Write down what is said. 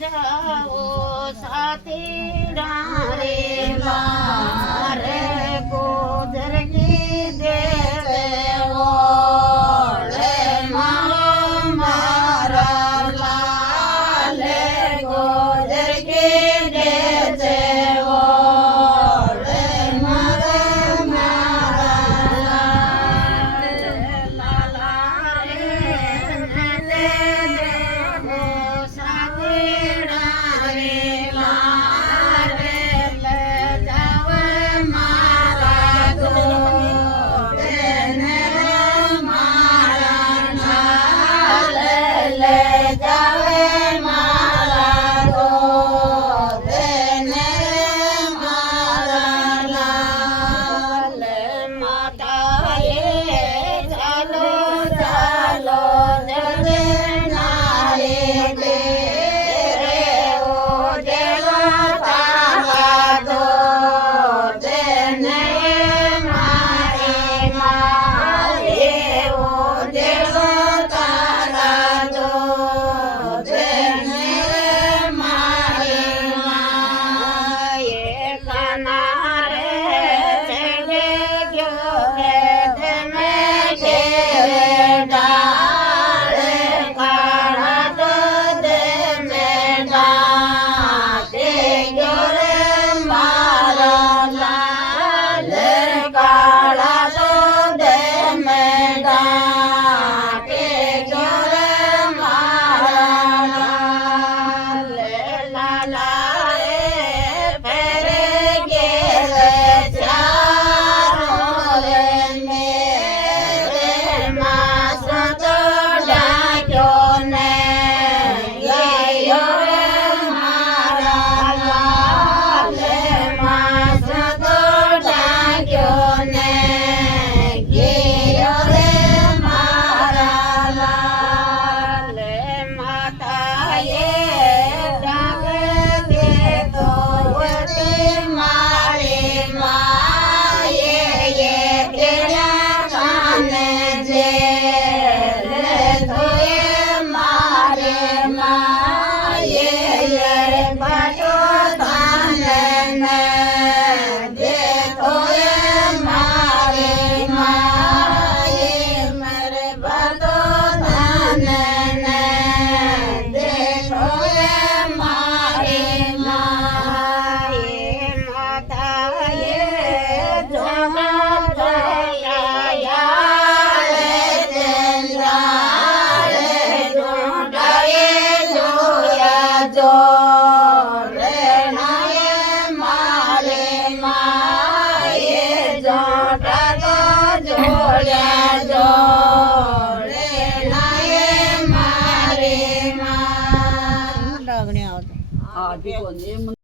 जाओ साथी डारे मारे गुजर की देते ओले मारो मारा लाले गुजर की देते ओले मारो मारा लाला रे दे देवो साथी डारे मारे ले जावे मारा दो देने मारा नाले ले जावे मारा दो देने मारा नाले माता ये चलो चलो जल्दी नारे तेरे ओ देवा तारा दो देने मारे मारे ओ देवा तारा दो देने मारे माये कनारे चले गयो रे देने घेरे डाले काढ़ा तो देने डाले गयो रे मारा लाले काढ़ा तो देने डाले गयो रे मारा लाले लाला रे फेरे गेले चारों रे मेरे मास तो डाक्यो ने यो रे मारा लाले मास तो डाक्यो ने यो रे मारा लाले माता ये डाक दे तो वती मारे माये ये तेरा काने जे ले धोए मारे माये ये बाटो थाने ने दे धोए मारे माये मेरे बाटो थाने ने दे धोए मारे माये माता ये जोगा जोया याले चंद्राले जोड़ाए जोया जो रे नाये मारे माये जोड़ा तो जोया जो रे नाये मारे मा लागणे आवत